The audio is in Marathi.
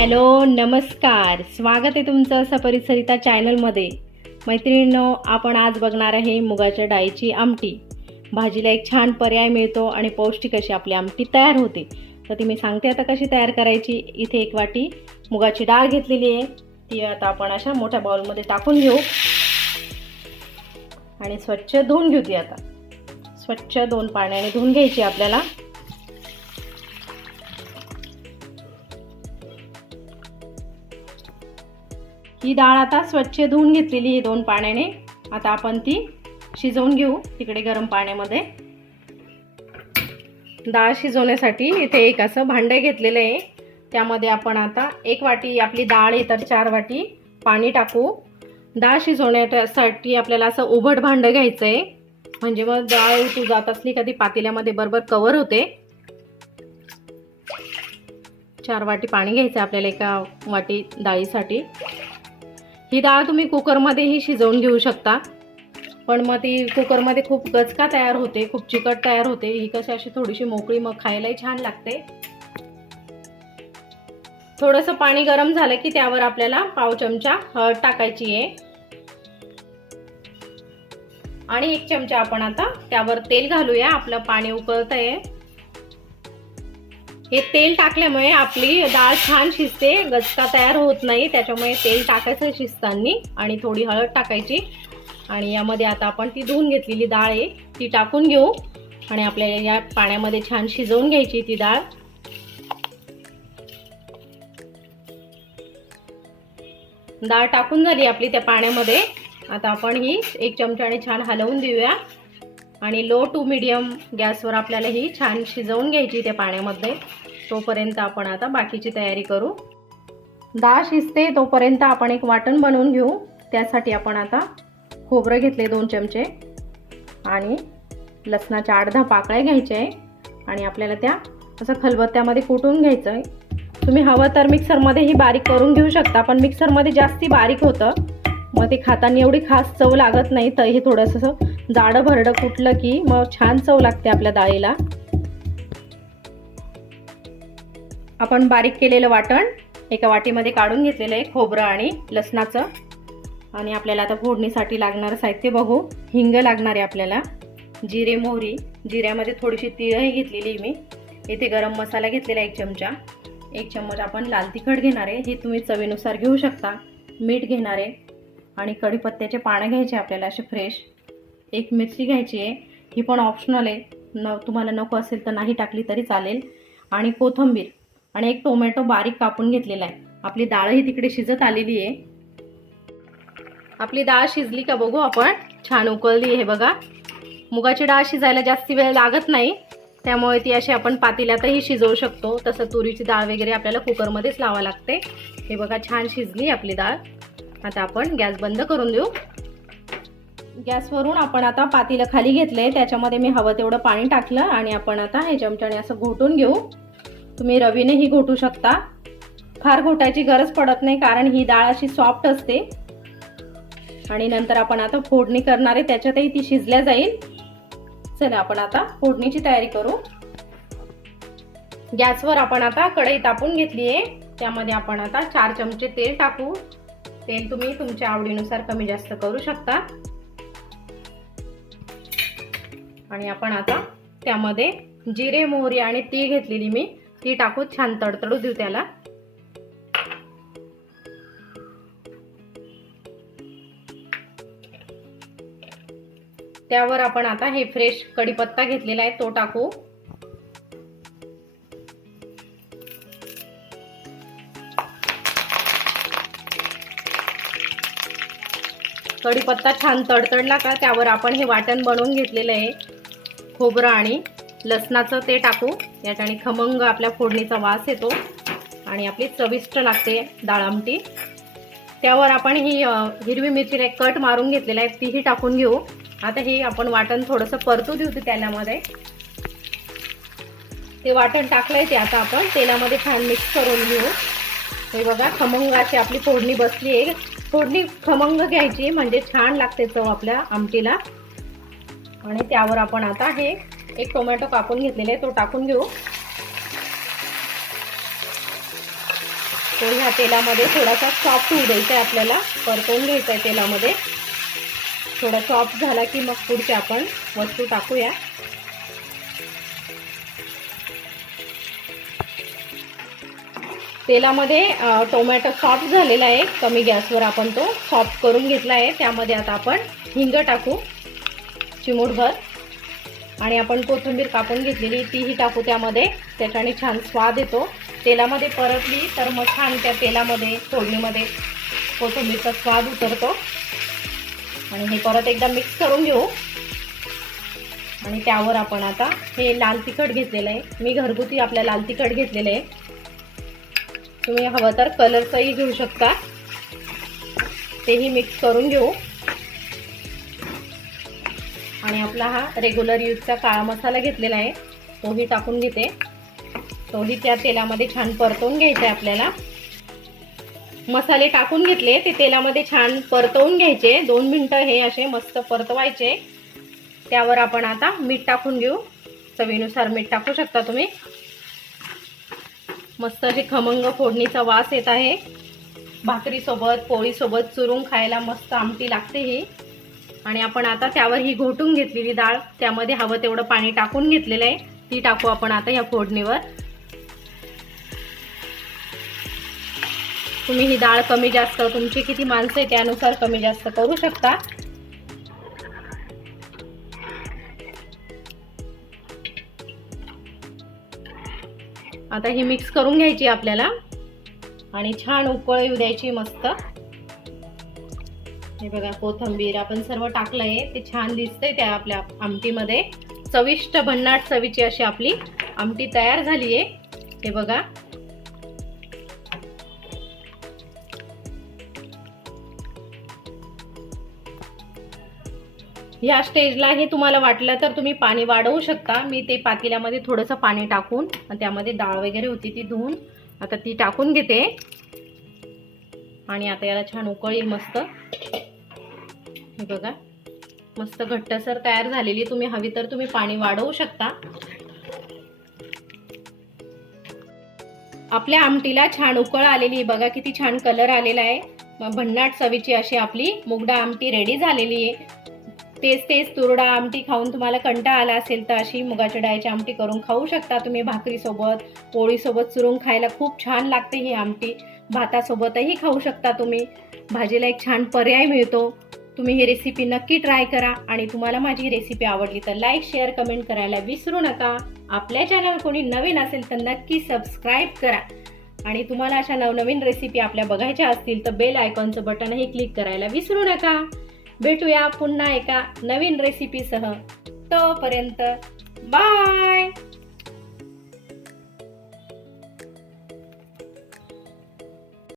हॅलो नमस्कार. स्वागत आहे तुमचं सपरिसरिता परिसरिता चॅनलमध्ये. मैत्रिणींनो आपण आज बघणार आहे मुगाच्या डाळीची आमटी. भाजीला एक छान पर्याय मिळतो आणि पौष्टिक अशी आपली आमटी तयार होते. तर ती मी सांगते आता कशी तयार करायची. इथे एक वाटी मुगाची डाळ घेतलेली आहे. ती आता आपण अशा मोठ्या बाउलमध्ये टाकून घेऊ. आणि स्वच्छ धुवून घेऊ ती आता. स्वच्छ दोन पाण्याने धुवून घ्यायची आपल्याला. ही डाळ आता स्वच्छ धुवून घेतलेली आहे दोन पाण्याने. आता आपण ती शिजवून घेऊ तिकडे गरम पाण्यामध्ये. डाळ शिजवण्यासाठी इथे एक असं भांडे घेतलेलं आहे. त्यामध्ये आपण आता एक वाटी आपली डाळ आहे तर चार वाटी पाणी टाकू. डाळ शिजवण्यासाठी आपल्याला असं उभट भांडं घ्यायचं आहे म्हणजे मग डाळ तू जात असली कधी पातेल्यामध्ये बरोबर कवर होते. चार वाटी पाणी घ्यायचं आपल्याला एका वाटी डाळीसाठी. ही डाळ तुम्ही कुकरमध्येही शिजवून घेऊ शकता. पण मग ती कुकरमध्ये खूप गचका तयार होते खूप चिकट तयार होते. ही कशी अशी थोडीशी मोकळी मग खायलाही छान लागते. थोडंसं पाणी गरम झालं की त्यावर आपल्याला पाव चमचा हळद टाकायची आहे. आणि एक चमचा आपण आता त्यावर तेल घालूया. आपलं पाणी उकळत आहे हे तेल टाकल्यामुळे आपली डाळ छान शिजते गचका तयार होत नाही त्याच्यामुळे तेल टाकायचं शिजताना आणि थोडी हळद टाकायची. आणि यामध्ये आता आपण ती धुवून घेतलेली डाळ आहे ती टाकून घेऊ. आणि आपल्याला या पाण्यामध्ये छान शिजवून घ्यायची ती डाळ. डाळ टाकून झाली आपली त्या पाण्यामध्ये. आता आपण ही एक चमच्याने छान हलवून देऊया. आणि लो टू मीडियम गॅसवर आपल्याला ही छान शिजवून घ्यायची त्या पाण्यामध्ये. तोपर्यंत आपण आता बाकीची तयारी करू. डाळ शिजते तोपर्यंत आपण एक वाटण बनवून घेऊ. त्यासाठी आपण आता खोबरं घेतले दोन चमचे आणि लसणाच्या आठ दहा पाकळ्या घ्यायच्या आहे. आणि आपल्याला त्या असं खलबत्त्यामध्ये कुटून घ्यायचं आहे. तुम्ही हवं तर मिक्सरमध्येही बारीक करून घेऊ शकता पण मिक्सरमध्ये जास्ती बारीक होतं. मग ते खाताना एवढी खास चव लागत नाही तर हे थोडंसं जाडं भरडं कुटलं की मग छान चव लागते आपल्या डाळीला. आपण बारीक केलेलं वाटण एका वाटीमध्ये काढून घेतलेलं आहे खोबरं आणि लसणाचं. आणि आपल्याला आता फोडणीसाठी लागणारं साहित्य बघू. हिंग लागणार आहे आपल्याला. जिरे मोहरी. जिऱ्यामध्ये थोडीशी तिळही घेतलेली मी. इथे गरम मसाला घेतलेला एक चमचा. एक चम्मच आपण लाल तिखट घेणार आहे. हे तुम्ही चवीनुसार घेऊ शकता. मीठ घेणार आहे. आणि कढीपत्त्याचे पानं घ्यायचे आपल्याला असे फ्रेश. एक मिरची घ्यायची आहे. ही पण ऑप्शनल आहे. न तुम्हाला नको असेल तर नाही टाकली तरी चालेल. आणि कोथिंबीर. आणि एक टोमॅटो बारीक कापून घेतलेला आहे. आपली डाळही तिकडे शिजत आलेली आहे. आपली डाळ शिजली का बघू आपण. छान उकळली आहे बघा. मुगाची डाळ शिजायला जास्ती वेळ लागत नाही. त्यामुळे ती अशी आपण पातेल्यातही शिजवू शकतो. तसं तुरीची डाळ वगैरे आपल्याला कुकरमध्येच लावा लागते. हे बघा छान शिजली आपली डाळ. आता आपण गॅस बंद करून देऊ. गॅसवरून आपण आता पातीलं खाली घेतलंय. त्याच्यामध्ये मी हवं तेवढं पाणी टाकलं आणि आपण आता हे चमच्याने असं घोटून घेऊ. तुम्ही रवीनेही घोटू शकता. फार घोटायची गरज पडत नाही कारण ही डाळ अशी सॉफ्ट असते. आणि नंतर आपण आता फोडणी करणारे त्याच्यातही ती शिजल्या जाईल. चला आपण आता फोडणीची तयारी करू. गॅसवर आपण आता कढई तापून घेतली आहे. त्यामध्ये आपण आता चार चमचे तेल टाकू. तेल तुम्ही तुमच्या आवडीनुसार कमी जास्त करू शकता. आणि आपण आता त्यामध्ये जिरे मोहरी आणि ती घेतलेली मी. ती टाकू छान तडतडू देऊ त्याला. त्यावर आपण आता हे फ्रेश कढीपत्ता घेतलेला आहे तो टाकू. कढीपत्ता छान तडतडला का त्यावर आपण हे वाटण बनवून घेतलेलं आहे. खोबरं आणि लसणाचं ते टाकू. याच्याने खमंग आपल्या फोडणीचा वास येतो आणि आपली चविष्ट लागते डाळ आमटी. त्यावर आपण ही हिरवी मिरचीला एक कट मारून घेतलेला आहे तीही टाकून घेऊ. आता हे आपण वाटण थोडंसं परतू देऊ ते तेलामध्ये. ते वाटण टाकलंय ते आता आपण तेलामध्ये छान मिक्स करून घेऊ. हे बघा खमंगाची आपली फोडणी बसली आहे फोडणी खमंग घ्यायची म्हणजे छान लागते चव आपल्या आमटीला. आणि त्यावर आपण आता हे एक टोमॅटो कापून घेतलेले आहे तो टाकून घेऊ. तो ह्या तेलामध्ये थोडासा सॉफ्ट होऊ द्यायचा आहे आपल्याला परतवून घ्यायचा आहे तेलामध्ये. थोडा सॉफ्ट झाला की मग पुढच्या आपण वस्तू टाकूया. तेलामध्ये टोमॅटो सॉफ्ट झालेला आहे कमी गॅसवर आपण तो सॉफ्ट करून घेतला आहे. त्यामध्ये आता आपण हिंग टाकू. चिमूटभर. आणि आपण कोथिंबीर कापून घेतलेली तीही टाकू त्यामध्ये. त्याच्याने छान स्वाद येतो. तेलामध्ये परतली तर मग छान त्या तेलामध्ये फोडणीमध्ये कोथिंबीरचा स्वाद उतरतो. आणि हे परत एकदा मिक्स करून घेऊ. आणि त्यावर आपण आता हे लाल तिखट घेतलेलं आहे. मी घरगुती आपल्या लाल तिखट घेतलेलं आहे. तुम्ही हवं तर कलरचंही घेऊ शकता. तेही मिक्स करून घेऊ. आणि आपला हा रेग्युलर यूजचा काळा मसाला घेतलेला आहे. तोही टाकून घेते. तोही त्या तेलामध्ये छान परतवून घ्यायचा आहे आपल्याला. मसाले टाकून घेतले ते तेलामध्ये छान परतवून घ्यायचे. दोन मिनटं हे असे मस्त परतवायचे. त्यावर आपण आता मीठ टाकून घेऊ. चवीनुसार मीठ टाकू शकता तुम्ही. मस्त अशी खमंग फोडणीचा वास येत आहे. भाकरीसोबत पोळीसोबत चुरून खायला मस्त आमटी लागते ही. आणि आपण आता त्यावर ही घोटून घेतलेली डाळ त्यामध्ये हवं तेवढं पाणी टाकून घेतलेलं आहे. ती टाकू आपण आता ह्या फोडणीवर. तुम्ही ही डाळ कमी जास्त तुमची किती माणसं आहे त्यानुसार कमी जास्त करू शकता. आता ही मिक्स करून घ्यायची आपल्याला. आणि छान उकळ येऊ द्यायची मस्त. हे बघा कोथंबीर आपण सर्व टाकलं आहे ते छान दिसतंय त्या आपल्या आमटीमध्ये. चविष्ट भन्नाट चवीची अशी आपली आमटी तयार झाली आहे हे बघा. ह्या स्टेजला हे तुम्हाला वाटलं तर तुम्ही पाणी वाढवू शकता. मी ते पातेल्यामध्ये थोडंसं पाणी टाकून त्यामध्ये डाळ वगैरे होती ती धुवून आता ती टाकून घेते. आणि आता याला छान उकळ मस्त हे बघा. मस्त घट्टसर तयार झालेली तुम्ही हवी तर तुम्ही पाणी वाढवू शकता. आपल्या आमटीला छान उकळ आलेली आहे. बघा किती छान कलर आलेला आहे. भन्नाट चवीची अशी आपली मुगडा आमटी रेडी झालेली आहे. तेच तेच तुरडा आमटी खाऊन तुम्हाला कंटाळा आला असेल तर अशी मुगाच्या डाळीची आमटी करून खाऊ शकता तुम्ही. भाकरीसोबत पोळीसोबत चुरून खायला खूप छान लागते ही आमटी. भातासोबतही खाऊ शकता तुम्ही. भाजीला एक छान पर्याय मिळतो. तुम्ही ही रेसिपी नक्की ट्राय करा आणि तुम्हाला माझी रेसिपी आवडली तर लाईक शेअर कमेंट करायला विसरू नका. आपल्या चॅनल कोणी नवीन असेल तर नक्की सबस्क्राईब करा. आणि तुम्हाला अशा नवनवीन रेसिपी आपल्या बघायच्या असतील तर बेल आयकॉनचं बटनही क्लिक करायला विसरू नका. भेटूया पुन्हा एका नवीन रेसिपीसह तोपर्यंत बाय